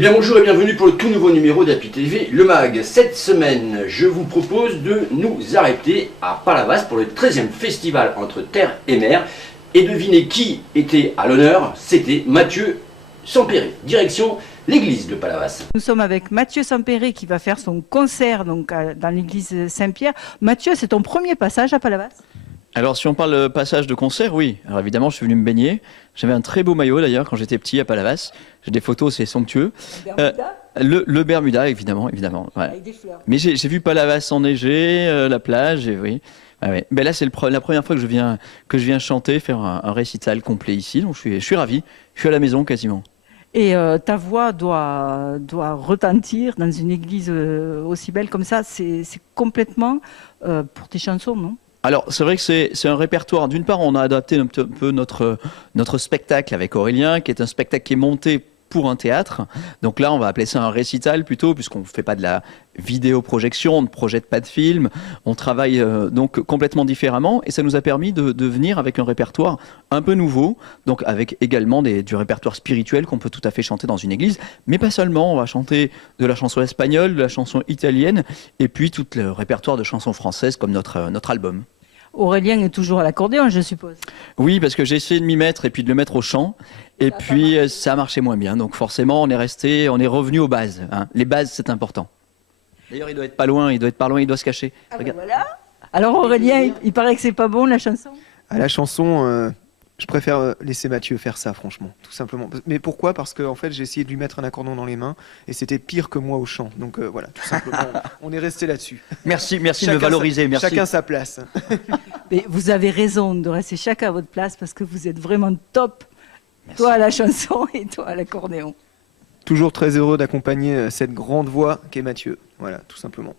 bien bonjour et bienvenue pour le tout nouveau numéro d'Happy TV, le MAG. Cette semaine, je vous propose de nous arrêter à Palavas pour le 13e festival entre terre et mer. Et devinez qui était à l'honneur? C'était Mathieu Sampéré, direction l'église de Palavas. Nous sommes avec Mathieu Sampéré qui va faire son concert donc, dans l'église Saint-Pierre. Mathieu, c'est ton premier passage à Palavas? Alors si on parle de passage de concert, oui. Alors évidemment, je suis venu me baigner. J'avais un très beau maillot d'ailleurs quand j'étais petit à Palavas. J'ai des photos, c'est somptueux. Le Bermuda, évidemment. Ouais. Avec des fleurs. Mais j'ai vu Palavas enneigé, la plage, et oui. Ouais. Ben là, c'est la première fois que je viens chanter, faire un récital complet ici. Donc je suis ravi. Je suis à la maison quasiment. Et ta voix doit retentir dans une église aussi belle comme ça. C'est complètement pour tes chansons, non? Alors, c'est vrai que c'est un répertoire. D'une part, on a adapté un peu notre spectacle avec Aurélien, qui est un spectacle qui est monté pour un théâtre. Donc là, on va appeler ça un récital plutôt, puisqu'on ne fait pas de la vidéoprojection, on ne projette pas de film. On travaille donc complètement différemment et ça nous a permis de venir avec un répertoire un peu nouveau, donc avec également du répertoire spirituel qu'on peut tout à fait chanter dans une église, mais pas seulement. On va chanter de la chanson espagnole, de la chanson italienne et puis tout le répertoire de chansons françaises comme notre album. Aurélien est toujours à l'accordéon, je suppose. Oui, parce que j'ai essayé de m'y mettre et puis de le mettre au chant. Et puis ça marchait moins bien. Donc forcément, on est revenu aux bases. Hein. Les bases, c'est important. D'ailleurs, il doit être pas loin, il doit se cacher. Ah ben voilà. Alors Aurélien, il paraît que c'est pas bon la chanson. À la chanson, je préfère laisser Mathieu faire ça, franchement, tout simplement. Mais pourquoi? Parce que en fait, j'ai essayé de lui mettre un accordon dans les mains et c'était pire que moi au chant. Donc voilà, tout simplement, on est resté là-dessus. Merci de me valoriser. Merci. Chacun sa place. Mais vous avez raison de rester chacun à votre place parce que vous êtes vraiment top. Merci. Toi à la chanson et toi à l'accordéon. Toujours très heureux d'accompagner cette grande voix qu'est Mathieu. Voilà, tout simplement.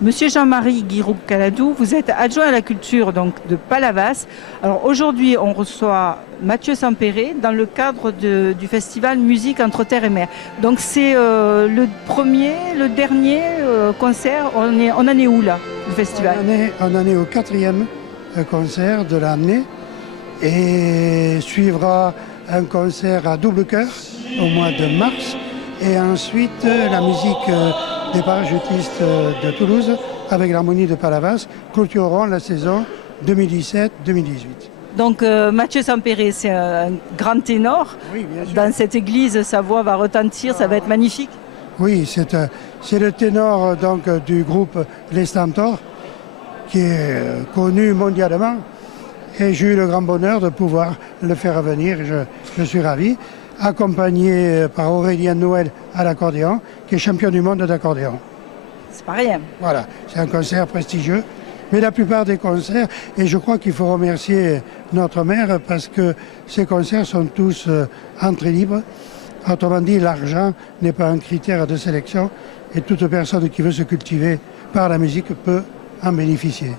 Monsieur Jean-Marie Guiroux-Caladou, vous êtes adjoint à la culture donc, de Palavas. Alors aujourd'hui, on reçoit Mathieu Sampéré dans le cadre du festival Musique entre terre et mer. Donc c'est le dernier concert. On en est où là, le festival? On en est au 4e concert de l'année et suivra un concert à double chœur au mois de mars et ensuite la musique des parachutistes de Toulouse avec l'harmonie de Palavas clôtureront la saison 2017-2018. Donc Mathieu Sampéré, c'est un grand ténor. Oui, bien sûr. Dans cette église, sa voix va retentir, ça va être magnifique. Oui, c'est le ténor donc, du groupe Les Stentors qui est connu mondialement et j'ai eu le grand bonheur de pouvoir le faire venir. Je suis ravi. Accompagné par Aurélien Noël à l'accordéon, qui est champion du monde d'accordéon. C'est pas rien. Voilà, c'est un concert prestigieux. Mais la plupart des concerts, et je crois qu'il faut remercier notre maire parce que ces concerts sont tous entrée libre. Autrement dit, l'argent n'est pas un critère de sélection et toute personne qui veut se cultiver par la musique peut en bénéficier.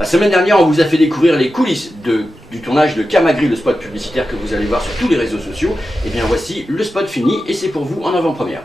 La semaine dernière, on vous a fait découvrir les coulisses du tournage de Camagri, le spot publicitaire que vous allez voir sur tous les réseaux sociaux. Et bien voici le spot fini et c'est pour vous en avant-première.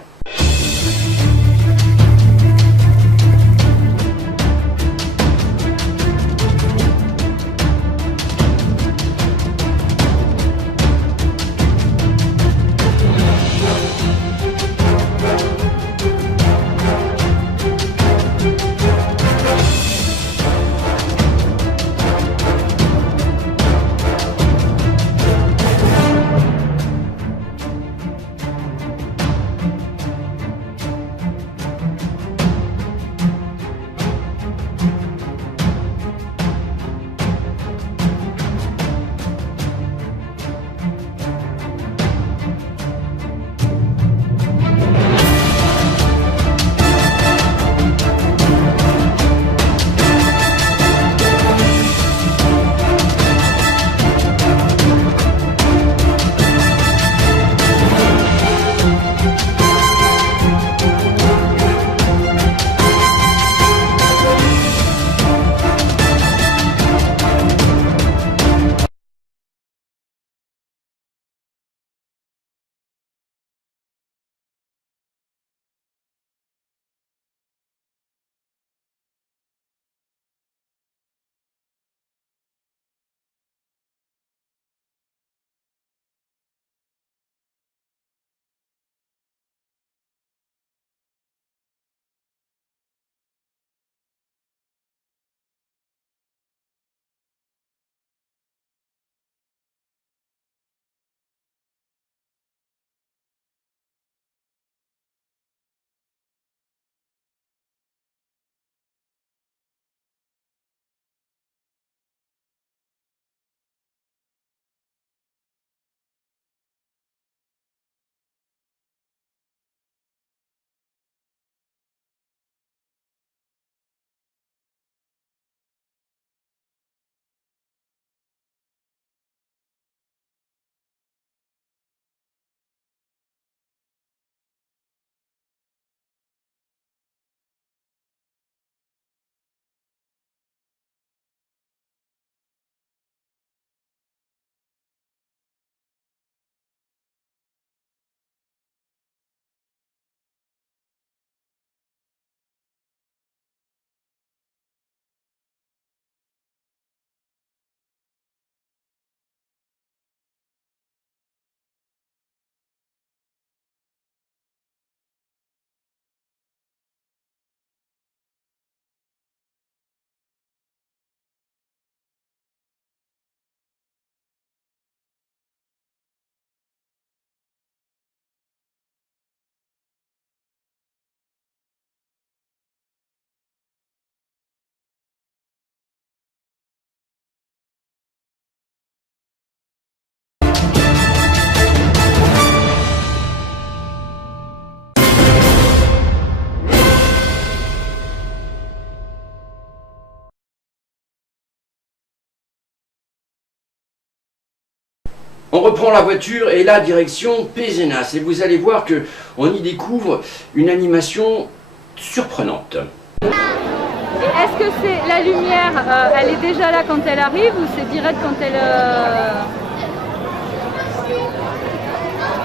On reprend la voiture et là, direction Pézenas. Et vous allez voir qu'on y découvre une animation surprenante. Est-ce que c'est la lumière, elle est déjà là quand elle arrive ou c'est direct quand elle...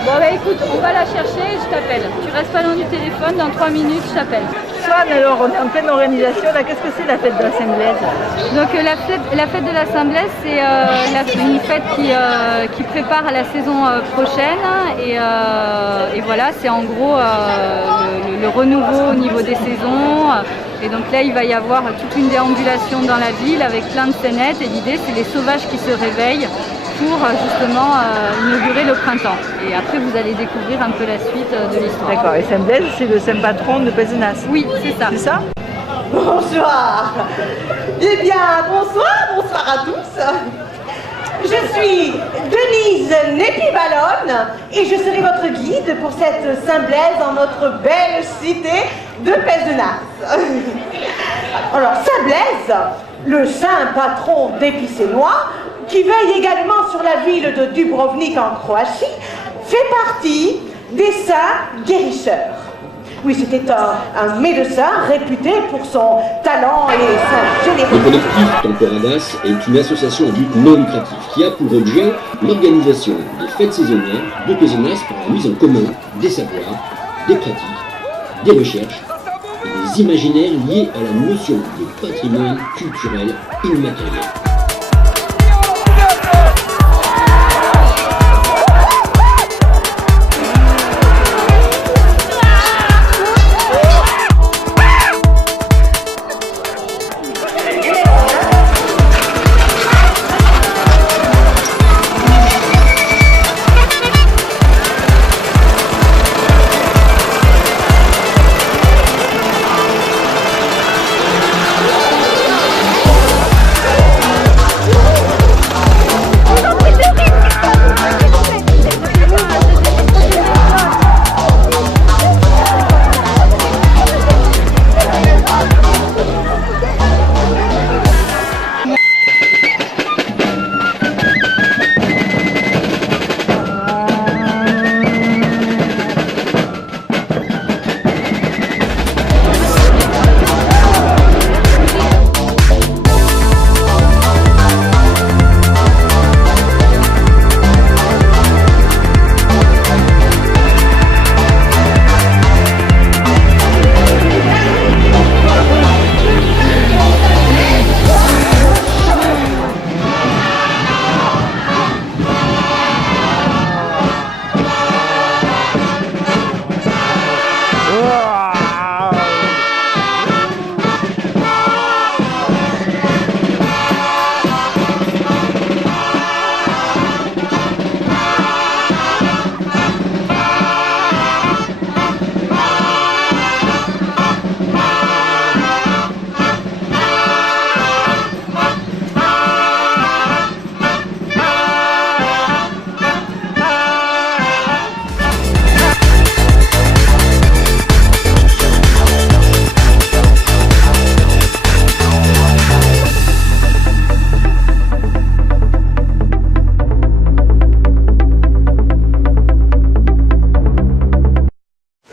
Bon bah écoute, on va la chercher et je t'appelle. Tu restes pas loin du téléphone, dans 3 minutes je t'appelle. Swan, alors on est en pleine organisation, là qu'est-ce que c'est la fête de la Saint-Blaise? Donc la fête de la Saint-Blaise, c'est une fête qui prépare la saison prochaine et voilà, c'est en gros le renouveau au niveau des saisons. Et donc là, il va y avoir toute une déambulation dans la ville avec plein de scénettes. Et l'idée, c'est les sauvages qui se réveillent pour justement inaugurer le printemps. Et après, vous allez découvrir un peu la suite de l'histoire. D'accord, et Saint-Blaise, c'est le saint patron de Pézenas. Oui, c'est ça. C'est ça? Bonsoir. Eh bien, bonsoir à tous. Je suis Denise Népi-Ballonne et je serai votre guide pour cette Saint-Blaise dans notre belle cité de Pézenas. Alors, Saint-Blaise, le saint patron des Picénois, qui veille également sur la ville de Dubrovnik en Croatie, fait partie des saints guérisseurs. Oui, c'était un médecin réputé pour son talent et sa Le générosité. collectif Temporadas est une association à but non lucratif qui a pour objet l'organisation des fêtes saisonnières de Pézenas par la mise en commun des savoirs, des pratiques, des recherches et des imaginaires liés à la notion de patrimoine culturel immatériel.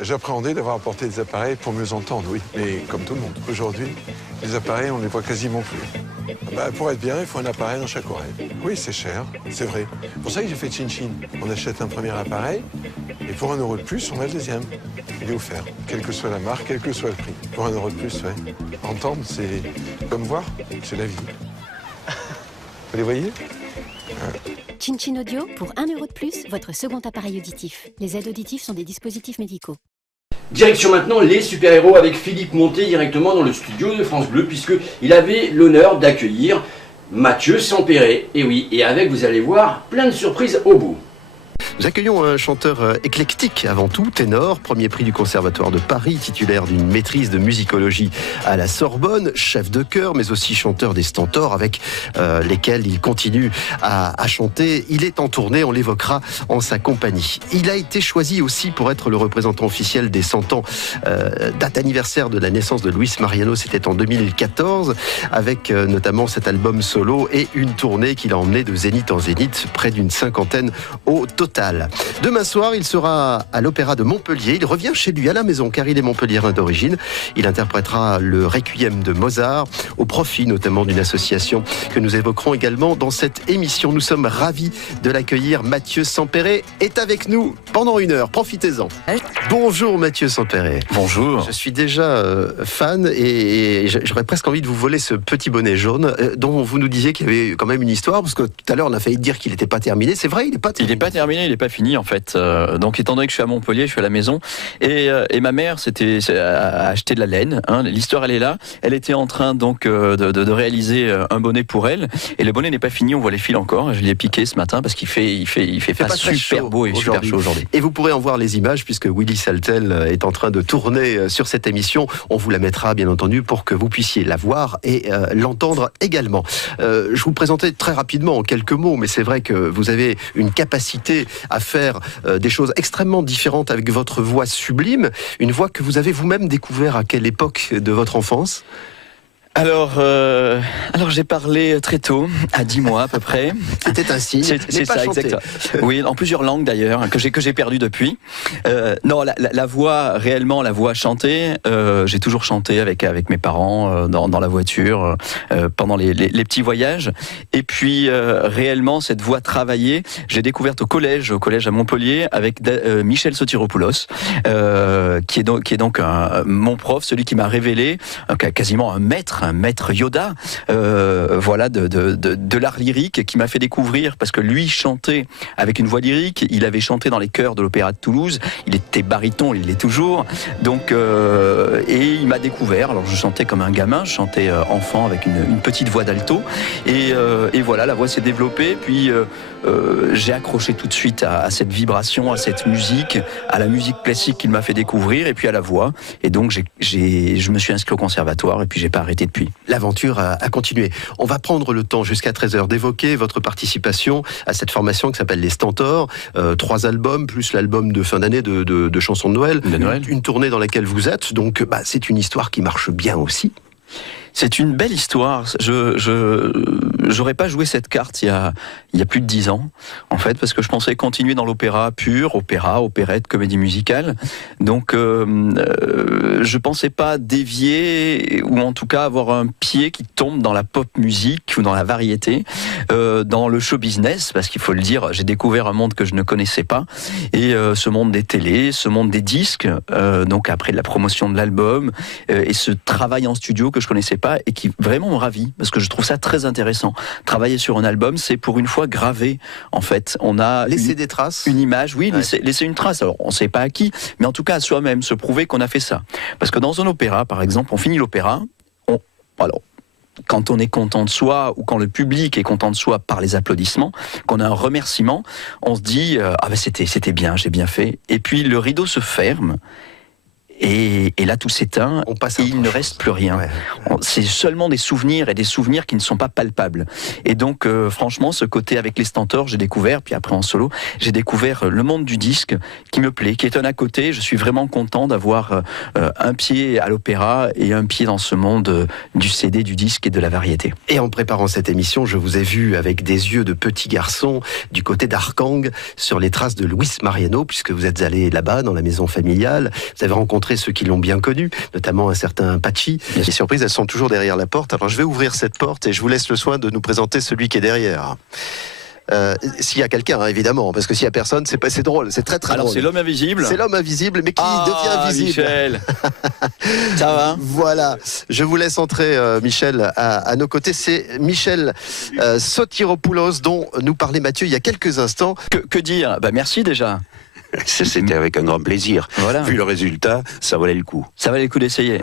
J'appréhendais d'avoir apporté des appareils pour mieux entendre, oui. Mais comme tout le monde, aujourd'hui, les appareils, on ne les voit quasiment plus. Pour être bien, il faut un appareil dans chaque oreille. Oui, c'est cher, c'est vrai. C'est pour ça que j'ai fait Chin-Chin. On achète un premier appareil, et pour 1 euro de plus, on a le deuxième. Il est offert, quelle que soit la marque, quel que soit le prix. Pour 1 euro de plus, ouais. Entendre, c'est comme voir, c'est la vie. Vous les voyez? Chin-Chin Audio, pour 1 euro de plus, votre second appareil auditif. Les aides auditives sont des dispositifs médicaux. Direction maintenant les super-héros avec Philippe Monté directement dans le studio de France Bleu puisqu'il avait l'honneur d'accueillir Mathieu Sampéré. Et oui, et avec, vous allez voir, plein de surprises au bout. Nous accueillons un chanteur éclectique avant tout, ténor, premier prix du Conservatoire de Paris, titulaire d'une maîtrise de musicologie à la Sorbonne, chef de chœur, mais aussi chanteur des Stentors avec lesquels il continue à chanter. Il est en tournée, on l'évoquera en sa compagnie. Il a été choisi aussi pour être le représentant officiel des 100 ans, date anniversaire de la naissance de Luis Mariano, c'était en 2014, avec notamment cet album solo et une tournée qu'il a emmené de zénith en zénith, près d'une 50aine au total. Demain soir, il sera à l'Opéra de Montpellier. Il revient chez lui à la maison, car il est montpelliérain d'origine. Il interprétera le Requiem de Mozart, au profit notamment d'une association que nous évoquerons également dans cette émission. Nous sommes ravis de l'accueillir. Mathieu Sempéré est avec nous pendant 1 heure. Profitez-en. Bonjour Mathieu Sempéré. Bonjour. Je suis déjà fan et j'aurais presque envie de vous voler ce petit bonnet jaune dont vous nous disiez qu'il y avait quand même une histoire, parce que tout à l'heure on a failli dire qu'il n'était pas terminé. C'est vrai, il n'est pas terminé. Il n'est pas terminé, il n'est pas fini en fait. Donc étant donné que je suis à Montpellier, je suis à la maison et ma mère a acheté de la laine. Hein, l'histoire elle est là. Elle était en train donc de réaliser un bonnet pour elle et le bonnet n'est pas fini. On voit les fils encore. Je l'ai piqué ce matin parce qu'il fait pas super beau et super chaud aujourd'hui. Et vous pourrez en voir les images puisque Willy Saltel est en train de tourner sur cette émission. On vous la mettra bien entendu pour que vous puissiez la voir et l'entendre également. Je vous présentais très rapidement en quelques mots, mais c'est vrai que vous avez une capacité à faire des choses extrêmement différentes avec votre voix sublime, une voix que vous avez vous-même découvert à quelle époque de votre enfance ? Alors j'ai parlé très tôt, à 10 mois à peu près. C'était un signe. C'est ça, exactement. Oui, en plusieurs langues d'ailleurs, que j'ai perdu depuis. Non, la voix, réellement, la voix chantée, j'ai toujours chanté avec mes parents dans la voiture, pendant les petits voyages. Et puis, réellement, cette voix travaillée, j'ai découverte au collège à Montpellier, avec Michel Sotiropoulos, qui est donc mon prof, celui qui m'a révélé, quasiment un maître Yoda, voilà, de l'art lyrique, qui m'a fait découvrir, parce que lui chantait avec une voix lyrique, il avait chanté dans les chœurs de l'Opéra de Toulouse, il était baryton, il l'est toujours, donc et il m'a découvert. Alors je chantais comme un gamin, je chantais enfant avec une petite voix d'alto, et voilà, la voix s'est développée, puis j'ai accroché tout de suite à cette vibration, à cette musique, à la musique classique qu'il m'a fait découvrir, et puis à la voix, et donc je me suis inscrit au conservatoire, et puis j'ai pas arrêté depuis. L'aventure a continué. On va prendre le temps jusqu'à 13h d'évoquer votre participation à cette formation qui s'appelle les Stentors. 3 albums, plus l'album de fin d'année de chansons de Noël. Une tournée dans laquelle vous êtes. Donc c'est une histoire qui marche bien aussi. C'est une belle histoire. J'aurais pas joué cette carte il y a plus de 10 ans, en fait, parce que je pensais continuer dans l'opéra pur, opérette, comédie musicale. Donc, je pensais pas dévier, ou en tout cas avoir un pied qui tombe dans la pop musique ou dans la variété, dans le show business, parce qu'il faut le dire, j'ai découvert un monde que je ne connaissais pas, et ce monde des télés, ce monde des disques, donc après la promotion de l'album, et ce travail en studio que je connaissais pas, et qui vraiment me ravit, parce que je trouve ça très intéressant. Travailler sur un album, c'est pour une fois graver, en fait. On a laissé des traces, une image, oui, ouais. laisser une trace. Alors, on ne sait pas à qui, mais en tout cas à soi-même, se prouver qu'on a fait ça. Parce que dans un opéra, par exemple, on finit l'opéra, alors, quand on est content de soi, ou quand le public est content de soi par les applaudissements, qu'on a un remerciement, on se dit c'était bien, j'ai bien fait. Et puis le rideau se ferme. Et là, tout s'éteint et il ne reste plus rien. Ouais. C'est seulement des souvenirs, et des souvenirs qui ne sont pas palpables. Et donc, franchement, ce côté avec les Stentors, j'ai découvert, puis après en solo, j'ai découvert le monde du disque qui me plaît, qui est un à côté. Je suis vraiment content d'avoir un pied à l'opéra et un pied dans ce monde du CD, du disque et de la variété. Et en préparant cette émission, je vous ai vu avec des yeux de petit garçon du côté d'Arcang, sur les traces de Luis Mariano, puisque vous êtes allé là-bas, dans la maison familiale. Vous avez rencontré ceux qui l'ont bien connu, notamment un certain Pachi. Les surprises, elles sont toujours derrière la porte. Alors je vais ouvrir cette porte et je vous laisse le soin de nous présenter celui qui est derrière. S'il y a quelqu'un, hein, évidemment, parce que s'il y a personne, c'est drôle, c'est très drôle. Alors c'est l'homme invisible. C'est l'homme invisible, mais qui devient visible. Michel, ça va. Voilà, je vous laisse entrer, Michel, à nos côtés. C'est Michel Sotiropoulos dont nous parlait Mathieu il y a quelques instants. Que dire ? Merci déjà. C'était avec un grand plaisir. Voilà. Vu le résultat, ça valait le coup. Ça valait le coup d'essayer.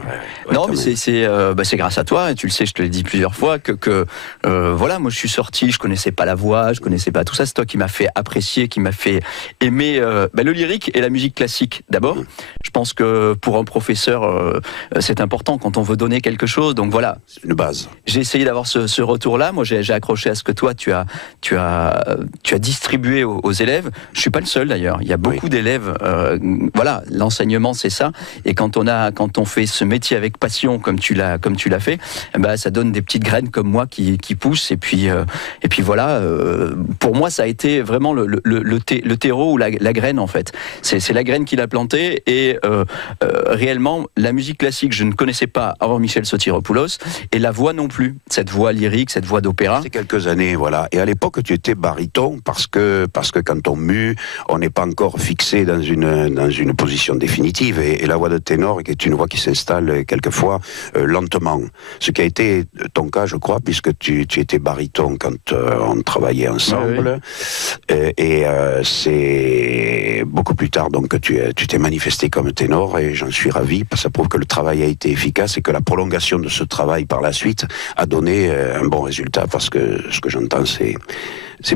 Non, mais c'est grâce à toi, et tu le sais, je te l'ai dit plusieurs fois, que voilà, moi je suis sorti, je connaissais pas la voix, je connaissais pas tout ça. C'est toi qui m'as fait apprécier, qui m'a fait aimer le lyrique et la musique classique d'abord. Je pense que pour un professeur, c'est important quand on veut donner quelque chose. Donc voilà. C'est une base. J'ai essayé d'avoir ce retour-là. Moi, j'ai accroché à ce que toi, tu as distribué aux élèves. Je suis pas le seul d'ailleurs. Il y a beaucoup d'élèves. Voilà, l'enseignement, c'est ça. Et quand on fait ce métier avec passion, comme tu l'as fait, ça donne des petites graines comme moi qui poussent. Et puis voilà. Pour moi, ça a été vraiment le terreau ou la graine en fait. C'est la graine qu'il a plantée. Et réellement, la musique classique, je ne connaissais pas avant Michel Sotiropoulos, et la voix non plus. Cette voix lyrique, cette voix d'opéra. C'est quelques années, voilà. Et à l'époque, tu étais baryton parce que quand on mue, on n'est pas encore fixé dans une position définitive. Et la voix de ténor est une voix qui s'installe quelquefois lentement. Ce qui a été ton cas, je crois, puisque tu étais baryton quand on travaillait ensemble. Et c'est beaucoup plus tard donc que tu t'es manifesté comme ténor, et j'en suis ravi. Ça prouve que le travail a été efficace et que la prolongation de ce travail par la suite a donné un bon résultat, parce que ce que j'entends, c'est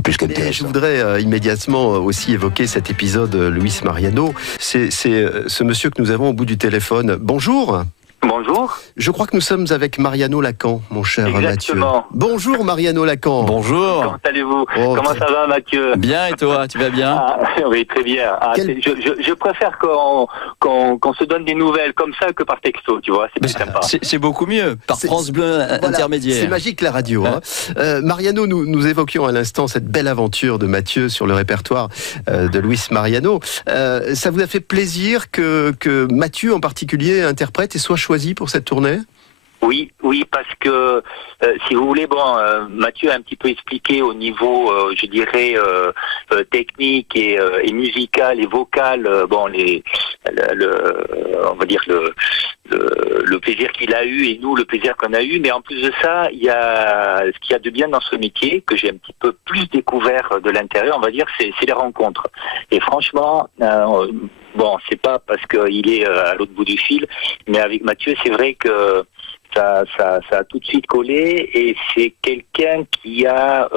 plus qu'intéressant. Je voudrais immédiatement aussi évoquer cet épisode Luis Mariano. C'est ce monsieur que nous avons au bout du téléphone. Bonjour. Bonjour. Je crois que nous sommes avec Mariano Lacan, mon cher Exactement. Mathieu. Bonjour Mariano Lacan. Bonjour. Comment allez-vous? Comment ça va, Mathieu? Bien, et toi, tu vas bien? Oui, très bien. Je préfère qu'on se donne des nouvelles comme ça que par texto, tu vois, c'est plus sympa. C'est beaucoup mieux, par France Bleu intermédiaire. C'est magique la radio. Mariano, nous évoquions à l'instant cette belle aventure de Mathieu sur le répertoire de Luis Mariano. Ça vous a fait plaisir que Mathieu en particulier interprète et soit choisi pour cette tournée? Oui, parce que si vous voulez, Mathieu a un petit peu expliqué au niveau, je dirais, technique et musical et vocal, on va dire le plaisir qu'il a eu et nous le plaisir qu'on a eu. Mais en plus de ça, il y a ce qu'il y a de bien dans ce métier que j'ai un petit peu plus découvert de l'intérieur, on va dire, c'est les rencontres. Et franchement, c'est pas parce qu'il est à l'autre bout du fil, mais avec Mathieu, c'est vrai que ça a tout de suite collé, et c'est quelqu'un qui a,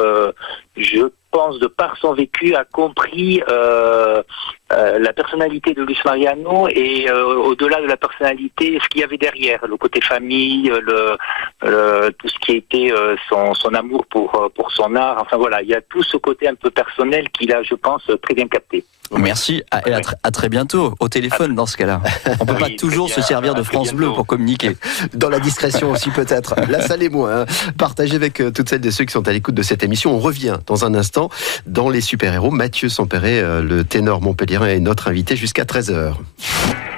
je pense, de par son vécu, a compris la personnalité de Luis Mariano, et au-delà de la personnalité, ce qu'il y avait derrière, le côté famille, tout ce qui était son amour pour son art. Enfin voilà, il y a tout ce côté un peu personnel qu'il a, je pense, très bien capté. Merci, et à très bientôt, au téléphone dans ce cas-là. On ne peut pas toujours se servir de France Bleu pour communiquer. Dans la discrétion aussi peut-être. La salle et moi. Partagez avec toutes celles et ceux qui sont à l'écoute de cette émission. On revient dans un instant dans Les Super-Héros. Mathieu Sampéré, le ténor montpelliérain, est notre invité jusqu'à 13h.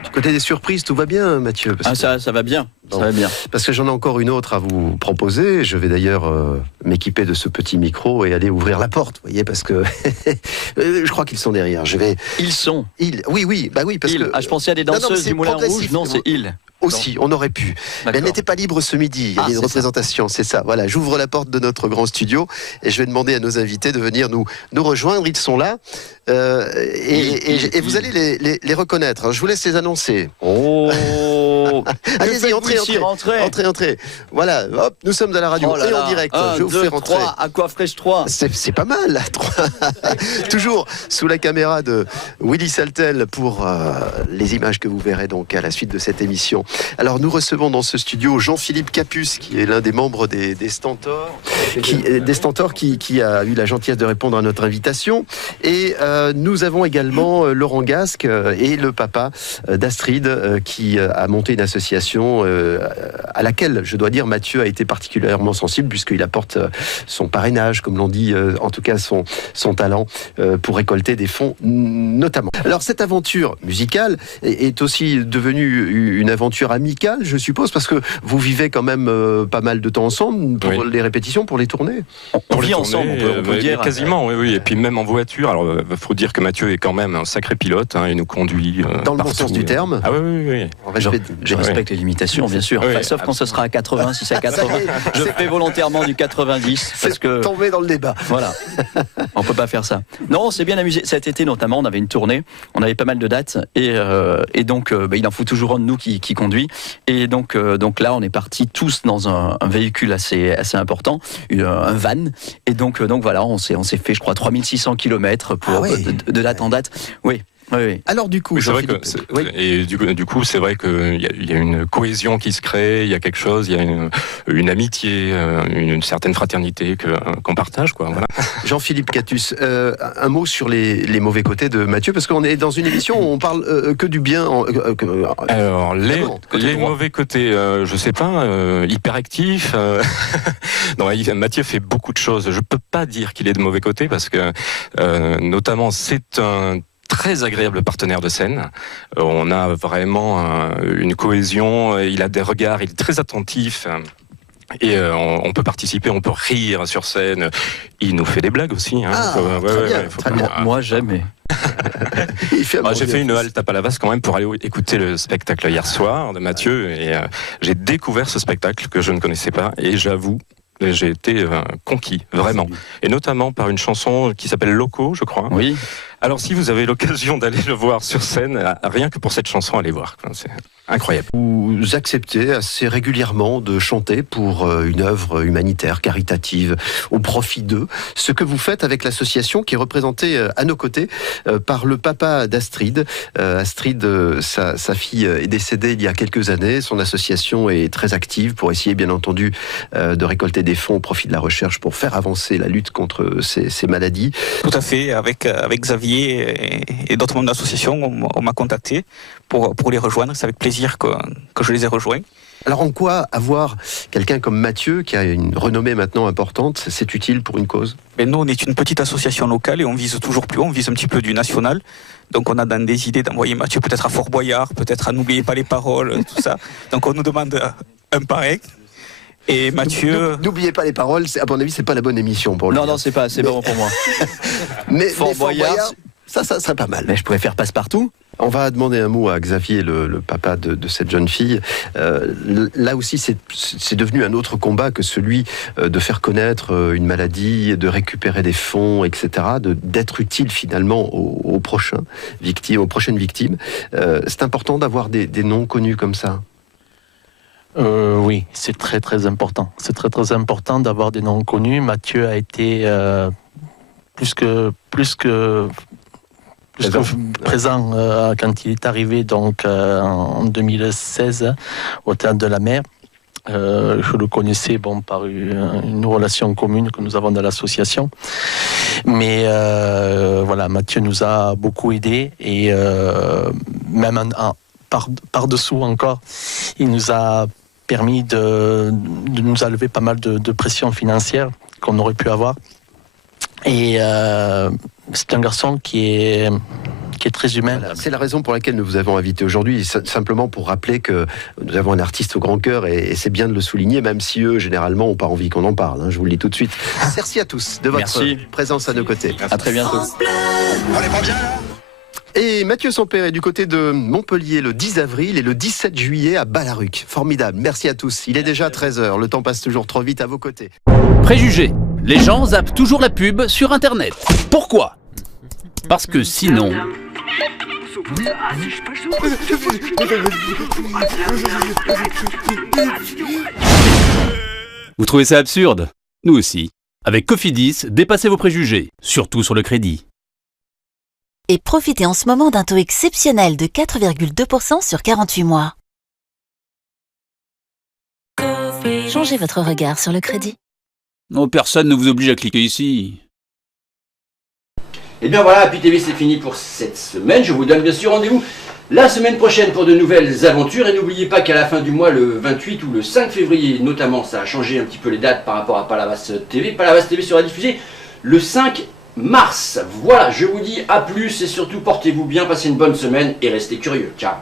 Du côté des surprises, tout va bien, Mathieu? Ça va bien. Ça va bien. Parce que j'en ai encore une autre à vous proposer. Je vais d'ailleurs m'équiper de ce petit micro et aller ouvrir la porte, vous voyez, parce que je crois qu'ils sont derrière. Ils sont. Oui, parce que. Je pensais à des danseuses du Moulin Rouge. Non, c'est ils. Aussi, on aurait pu. Mais elle n'était pas libre ce midi. Il y avait une représentation, c'est ça. Voilà, j'ouvre la porte de notre grand studio et je vais demander à nos invités de venir nous rejoindre. Ils sont là. Et vous allez les reconnaître. Alors, je vous laisse les annoncer. Oh. Allez-y, entrez. Voilà, hop, nous sommes à la radio et en direct. Je vous fais rentrer. 3, Aquafresh 3. C'est pas mal, 3. Toujours sous la caméra de Willy Saltel pour les images que vous verrez donc à la suite de cette émission. Alors nous recevons dans ce studio Jean-Philippe Capus, qui est l'un des membres des Stentors, qui a eu la gentillesse de répondre à notre invitation. Et nous avons également Laurent Gasque et le papa d'Astrid, qui a monté une association à laquelle, je dois dire, Mathieu a été particulièrement sensible, puisqu'il apporte son parrainage, comme l'on dit, en tout cas son talent, pour récolter des fonds notamment. Alors cette aventure musicale est aussi devenue une aventure amicale, je suppose, parce que vous vivez quand même pas mal de temps ensemble pour les répétitions, pour les tournées. On vit ensemble, on peut dire. Quasiment, oui. Et puis même en voiture. Alors, il faut dire que Mathieu est quand même un sacré pilote. Il nous conduit dans le partout. bon sens du terme. Ah oui. Je respecte les limitations, bien sûr. Oui, Enfin, sauf quand ce sera à 80, si c'est à 80. Je fais volontairement du 90 parce que tombé dans le débat. Voilà, on peut pas faire ça. Non, on s'est bien amusé cet été notamment. On avait une tournée, on avait pas mal de dates et donc il en faut toujours un de nous qui conduit. Et donc là, on est partis tous dans un véhicule assez important, un van. Et donc voilà, on s'est fait, je crois, 3600 km de date en date. Oui. Oui. Alors du coup, oui, c'est vrai que et du coup, c'est vrai qu'il y a une cohésion qui se crée, il y a quelque chose, il y a une amitié, une certaine fraternité qu'on partage, quoi. Voilà. Jean-Philippe Catus, un mot sur les mauvais côtés de Mathieu, parce qu'on est dans une émission où on parle que du bien. Alors les mauvais côtés, je sais pas, hyperactif. Non, Mathieu fait beaucoup de choses. Je peux pas dire qu'il est de mauvais côtés parce que notamment c'est un très agréable partenaire de scène. On a vraiment une cohésion, il a des regards, il est très attentif. Et on peut participer, on peut rire sur scène. Il nous fait des blagues aussi. Hein. Moi, jamais. J'ai fait une halte à Palavas quand même pour aller écouter le spectacle hier soir de Mathieu. Et j'ai découvert ce spectacle que je ne connaissais pas. Et j'avoue, j'ai été conquis, vraiment. Et notamment par une chanson qui s'appelle Loco, je crois. Oui. Alors si vous avez l'occasion d'aller le voir sur scène, rien que pour cette chanson, allez voir. C'est incroyable. Vous acceptez assez régulièrement de chanter pour une œuvre humanitaire, caritative, au profit d'eux. Ce que vous faites avec l'association qui est représentée à nos côtés par le papa d'Astrid. Astrid, sa fille est décédée il y a quelques années. Son association est très active pour essayer, bien entendu, de récolter des fonds au profit de la recherche pour faire avancer la lutte contre ces maladies. Tout à fait. Avec Xavier et d'autres membres de l'association, on m'a contacté pour les rejoindre. C'est avec plaisir que je les ai rejoints. Alors en quoi avoir quelqu'un comme Mathieu, qui a une renommée maintenant importante, c'est utile pour une cause ? Nous, on est une petite association locale et on vise toujours plus haut, on vise un petit peu du national. Donc on a dans des idées d'envoyer Mathieu peut-être à Fort Boyard, peut-être à N'oubliez pas les paroles, tout ça. Donc on nous demande un pareil. Et Mathieu... N'oubliez pas les paroles, à mon avis, c'est pas la bonne émission pour lui. Non, c'est pas, c'est bon pour moi. mais Fort Boyard, ça serait pas mal. Mais je pourrais faire passe-partout. On va demander un mot à Xavier, le papa de cette jeune fille. Là aussi, c'est devenu un autre combat que celui de faire connaître une maladie, de récupérer des fonds, etc., d'être utile finalement aux prochaines victimes. C'est important d'avoir des noms connus comme ça. Oui, c'est très très important. C'est très très important d'avoir des noms connus. Mathieu a été plus que présent quand il est arrivé donc en 2016 au Théâtre de la Mer. Je le connaissais par une relation commune que nous avons dans l'association. Mais voilà, Mathieu nous a beaucoup aidés et même par-dessous encore, il nous a permis de nous enlever pas mal de pression financière qu'on aurait pu avoir. Et c'est un garçon qui est très humain. Voilà, c'est la raison pour laquelle nous vous avons invité aujourd'hui, simplement pour rappeler que nous avons un artiste au grand cœur et c'est bien de le souligner, même si eux, généralement, n'ont pas envie qu'on en parle. Je vous le dis tout de suite. Merci à tous de votre présence à nos côtés. À très bientôt. On est pas bien là ? Et Mathieu Sampere est du côté de Montpellier le 10 avril et le 17 juillet à Ballaruc. Formidable, merci à tous. Il est déjà 13h, le temps passe toujours trop vite à vos côtés. Préjugés. Les gens zappent toujours la pub sur Internet. Pourquoi ? Parce que sinon... Vous trouvez ça absurde ? Nous aussi. Avec Cofidis, dépassez vos préjugés, surtout sur le crédit. Et profitez en ce moment d'un taux exceptionnel de 4,2% sur 48 mois. Changez votre regard sur le crédit. Non, personne ne vous oblige à cliquer ici. Et bien voilà, Happy TV c'est fini pour cette semaine. Je vous donne bien sûr rendez-vous la semaine prochaine pour de nouvelles aventures. Et n'oubliez pas qu'à la fin du mois, le 28 ou le 5 février notamment, ça a changé un petit peu les dates par rapport à Palavas TV. Palavas TV sera diffusé le 5 mars. Voilà, je vous dis à plus et surtout portez-vous bien, passez une bonne semaine et restez curieux. Ciao.